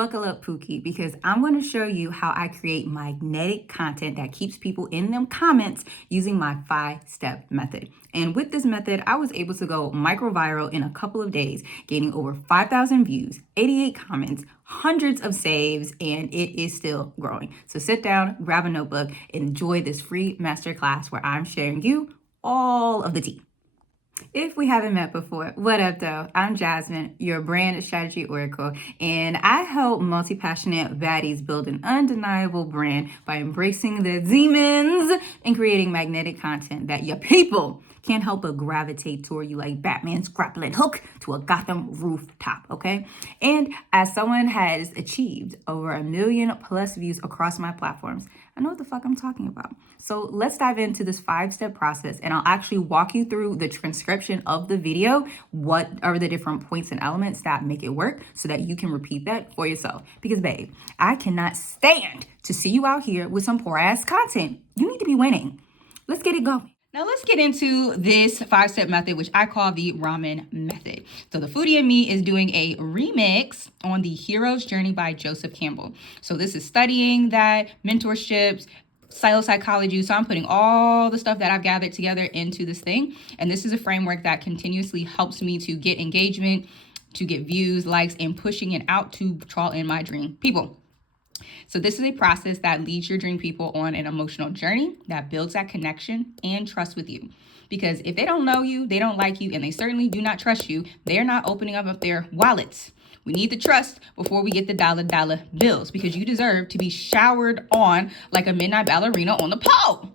Buckle up, Pookie, because I'm going to show you how I create magnetic content that keeps people in them comments using my 5-step method. And with this method, I was able to go micro viral in a couple of days, gaining over 5,000 views, 88 comments, hundreds of saves, and it is still growing. So sit down, grab a notebook, and enjoy this free masterclass where I'm sharing you all of the tea. If we haven't met before, what up though? I'm Jasmine, your brand strategy oracle, and I help multi-passionate baddies build an undeniable brand by embracing their demons and creating magnetic content that your people can't help but gravitate toward you like Batman's grappling hook to a Gotham rooftop, okay? And as someone has achieved over 1 million plus views across my platforms, I know what the fuck I'm talking about. So let's dive into this 5-step process, and I'll actually walk you through the transcription of the video. What are the different points and elements that make it work so that you can repeat that for yourself? Because babe, I cannot stand to see you out here with some poor ass content. You need to be winning. Let's get it going. Now let's get into this 5-step method, which I call the R.A.M.E.N method. So the foodie in me is doing a remix on the Hero's Journey by Joseph Campbell. So this is studying that, mentorships, psychology. So I'm putting all the stuff that I've gathered together into this thing. And this is a framework that continuously helps me to get engagement, to get views, likes, and pushing it out to draw in my dream people. So this is a process that leads your dream people on an emotional journey that builds that connection and trust with you. Because if they don't know you, they don't like you, and they certainly do not trust you, they're not opening up their wallets. We need the trust before we get the dollar bills, because you deserve to be showered on like a midnight ballerina on the pole.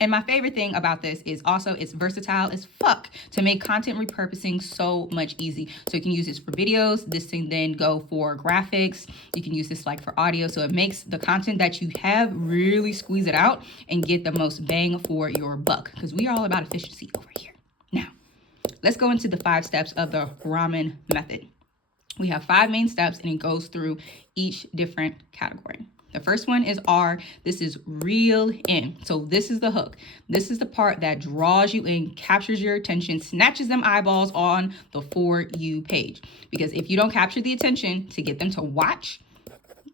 And my favorite thing about this is also it's versatile as fuck to make content repurposing so much easy. So you can use this for videos. This can then go for graphics. You can use this like for audio. So it makes the content that you have really squeeze it out and get the most bang for your buck, because we are all about efficiency over here. Now, let's go into the 5 steps of the R.A.M.E.N method. We have 5 main steps, and it goes through each different category. The first one is R. This is reel in. So this is the hook. This is the part that draws you in, captures your attention, snatches them eyeballs on the For You page. Because if you don't capture the attention to get them to watch,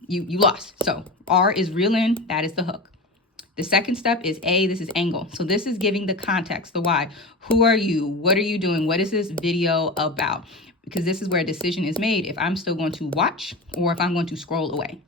you lost. So R is reel in. That is the hook. The second step is A. This is angle. So this is giving the context, the why. Who are you? What are you doing? What is this video about? Because this is where a decision is made if I'm still going to watch or if I'm going to scroll away.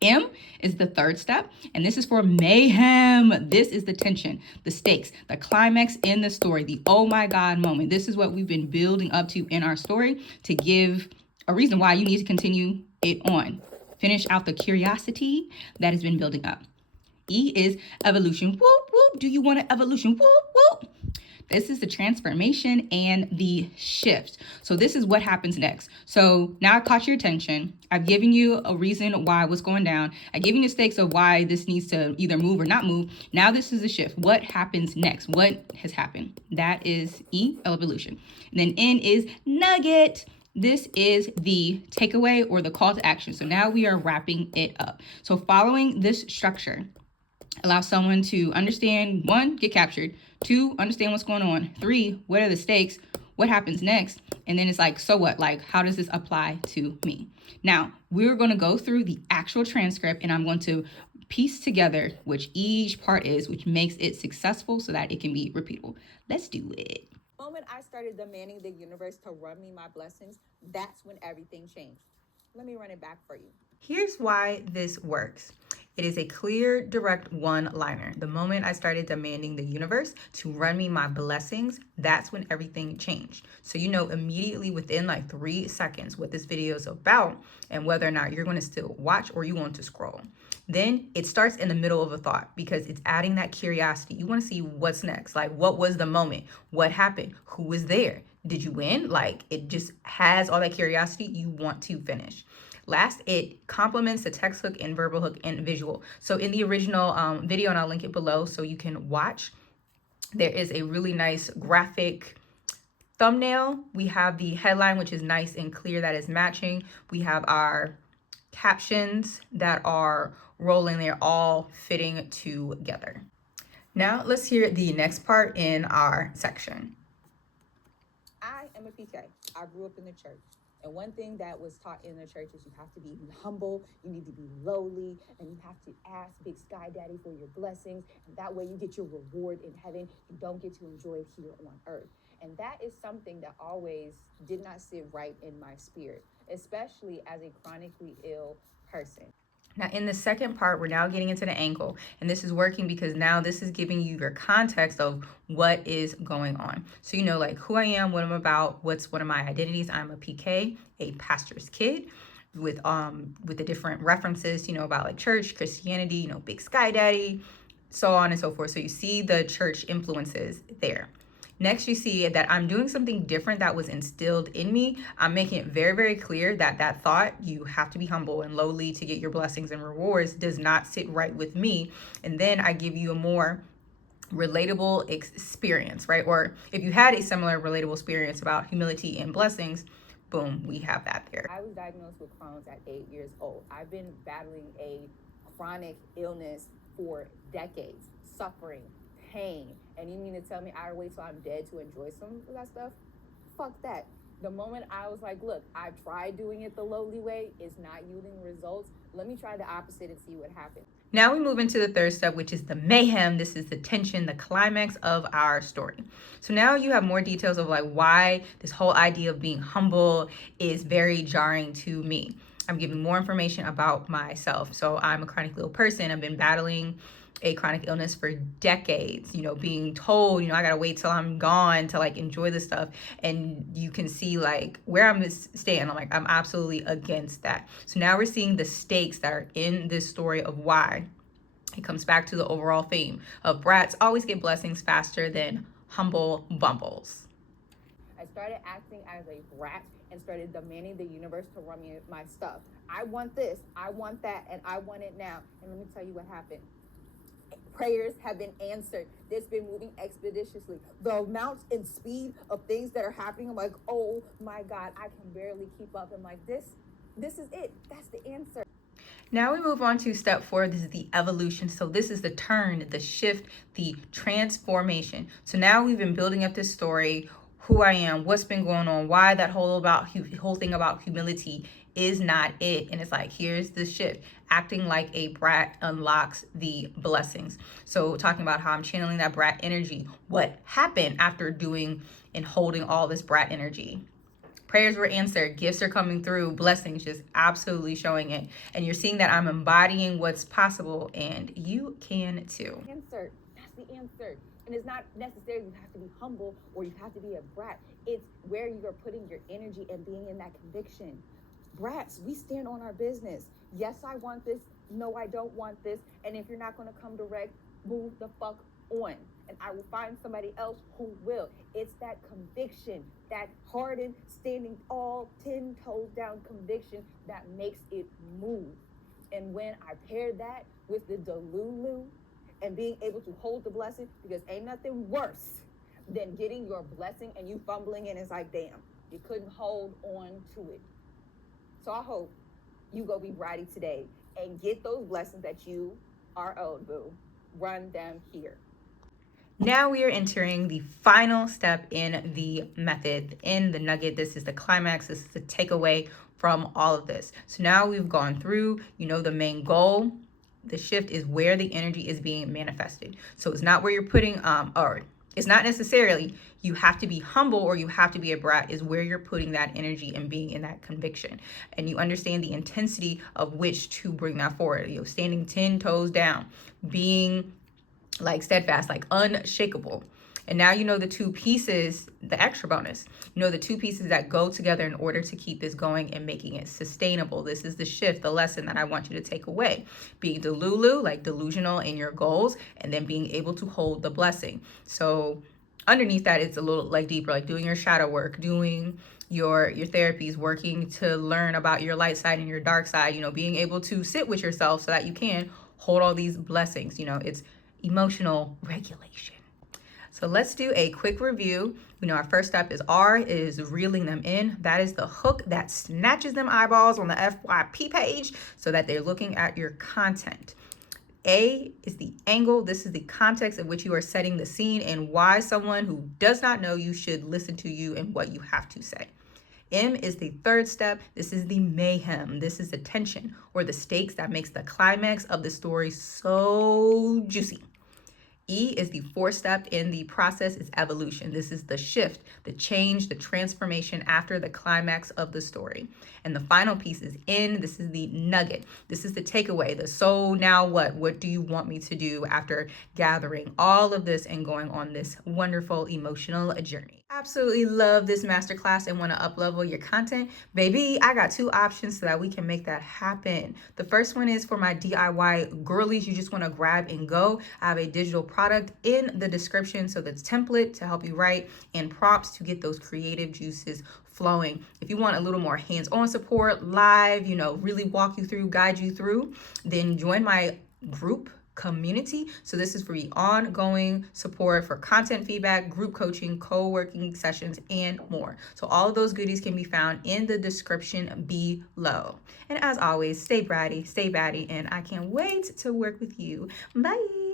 M is the third step, and this is for mayhem. This is the tension, the stakes, the climax in the story, the oh my God moment. This is what we've been building up to in our story to give a reason why you need to continue it on. Finish out the curiosity that has been building up. E is evolution. Whoop, whoop. Do you want an evolution? Whoop, whoop. This is the transformation and the shift. So this is what happens next. So now I caught your attention. I've given you a reason why what's going down. I gave you the stakes of why this needs to either move or not move. Now this is the shift. What happens next? What has happened? That is E, evolution. And then N is nugget. This is the takeaway or the call to action. So now we are wrapping it up. So following this structure allows someone to understand, 1, get captured, 2, understand what's going on, 3, what are the stakes, what happens next, and then it's like, so what? Like, how does this apply to me? Now, we're going to go through the actual transcript, and I'm going to piece together which each part is, which makes it successful so that it can be repeatable. Let's do it. The moment I started demanding the universe to run me my blessings, that's when everything changed. Let me run it back for you. Here's why this works. It is a clear, direct one-liner. The moment I started demanding the universe to run me my blessings, that's when everything changed. So you know immediately within like 3 seconds what this video is about and whether or not you're going to still watch or you want to scroll. Then it starts in the middle of a thought because it's adding that curiosity. You want to see what's next. Like, what was the moment? What happened? Who was there? Did you win? Like, it just has all that curiosity you want to finish. Last, it complements the text hook and verbal hook and visual. So in the original video, and I'll link it below so you can watch, there is a really nice graphic thumbnail. We have the headline, which is nice and clear, that is matching. We have our captions that are rolling. They're all fitting together. Now let's hear the next part in our section. I am a PK. I grew up in the church. And one thing that was taught in the church is you have to be humble, you need to be lowly, and you have to ask Big Sky Daddy for your blessings. And that way you get your reward in heaven. You don't get to enjoy it here on earth. And that is something that always did not sit right in my spirit, especially as a chronically ill person. Now, in the second part, we're now getting into the angle, and this is working because now this is giving you your context of what is going on. So, you know, like who I am, what I'm about, what's one of my identities. I'm a PK, a pastor's kid, with the different references, you know, about like church, Christianity, you know, Big Sky Daddy, so on and so forth. So you see the church influences there. Next, you see that I'm doing something different that was instilled in me. I'm making it very, very clear that that thought, you have to be humble and lowly to get your blessings and rewards, does not sit right with me. And then I give you a more relatable experience, right? Or if you had a similar relatable experience about humility and blessings, boom, we have that there. I was diagnosed with Crohn's at 8 years old. I've been battling a chronic illness for decades, suffering, pain. And you mean to tell me I wait till I'm dead to enjoy some of that stuff? Fuck that. The moment I was like, look, I've tried doing it the lowly way, it's not yielding results. Let me try the opposite and see what happens. Now we move into the third step, which is the mayhem. This is the tension, the climax of our story. So now you have more details of like why this whole idea of being humble is very jarring to me. I'm giving more information about myself. So I'm a chronically ill person. I've been battling a chronic illness for decades, you know, being told, you know, I gotta wait till I'm gone to like enjoy the stuff. And you can see like where I'm staying. I'm like, I'm absolutely against that. So now we're seeing the stakes that are in this story of why. It comes back to the overall theme of brats always get blessings faster than humble bumbles. I started acting as a brat and started demanding the universe to run me my stuff. I want this, I want that, and I want it now. And let me tell you what happened. Prayers have been answered. It's been moving expeditiously. The amount and speed of things that are happening, I'm like, oh my God, I can barely keep up. I'm like, this is it. That's the answer. Now we move on to step 4. This is the evolution. So this is the turn, the shift, the transformation. So now we've been building up this story, who I am, what's been going on, why that whole thing about humility is not it. And it's like, here's the shift. Acting like a brat unlocks the blessings. So talking about how I'm channeling that brat energy. What happened after doing and holding all this brat energy? Prayers were answered, gifts are coming through, blessings just absolutely showing it. And you're seeing that I'm embodying what's possible, and you can too. Answer. That's the answer. And it's not necessarily you have to be humble or you have to be a brat. It's where you're putting your energy and being in that conviction. Brats, we stand on our business. Yes, I want this. No, I don't want this. And if you're not going to come direct, move the fuck on. And I will find somebody else who will. It's that conviction, that hardened, standing all 10 toes down conviction that makes it move. And when I paired that with the delulu and being able to hold the blessing, because ain't nothing worse than getting your blessing and you fumbling and it's like, damn, you couldn't hold on to it. So I hope you go be bratty today and get those blessings that you are owed, boo. Run them here. Now we are entering the final step in the method, in the nugget. This is the climax. This is the takeaway from all of this. So now we've gone through, you know, the main goal. The shift is where the energy is being manifested. So it's not where you're putting, or it's not necessarily you have to be humble or you have to be a brat, is where you're putting that energy and being in that conviction. And you understand the intensity of which to bring that forward. You know, standing 10 toes down, being like steadfast, like unshakable. And now you know the two pieces, the extra bonus, you know the two pieces that go together in order to keep this going and making it sustainable. This is the shift, the lesson that I want you to take away. Being delulu, like delusional in your goals, and then being able to hold the blessing. So underneath that, it's a little like deeper, like doing your shadow work, doing your therapies, working to learn about your light side and your dark side, you know, being able to sit with yourself so that you can hold all these blessings. You know, it's emotional regulation. So let's do a quick review. You know, our first step is R, is reeling them in. That is the hook that snatches them eyeballs on the FYP page so that they're looking at your content. A is the angle. This is the context in which you are setting the scene and why someone who does not know you should listen to you and what you have to say. M is the third step. This is the mayhem. This is the tension or the stakes that makes the climax of the story so juicy. E is the fourth step in the process is evolution. This is the shift, the change, the transformation after the climax of the story. And the final piece is N. This is the nugget. This is the takeaway, the so now what? What do you want me to do after gathering all of this and going on this wonderful emotional journey? Absolutely love this masterclass and want to uplevel your content. Baby, I got two options so that we can make that happen. The first one is for my DIY girlies. You just want to grab and go. I have a digital product in the description. So that's template to help you write and prompts to get those creative juices flowing. If you want a little more hands-on support, live, really walk you through, guide you through, then join my group community. So this is for the ongoing support for content feedback, group coaching, co-working sessions, and more. So all of those goodies can be found in the description below. And as always, stay bratty, stay batty, and I can't wait to work with you. Bye.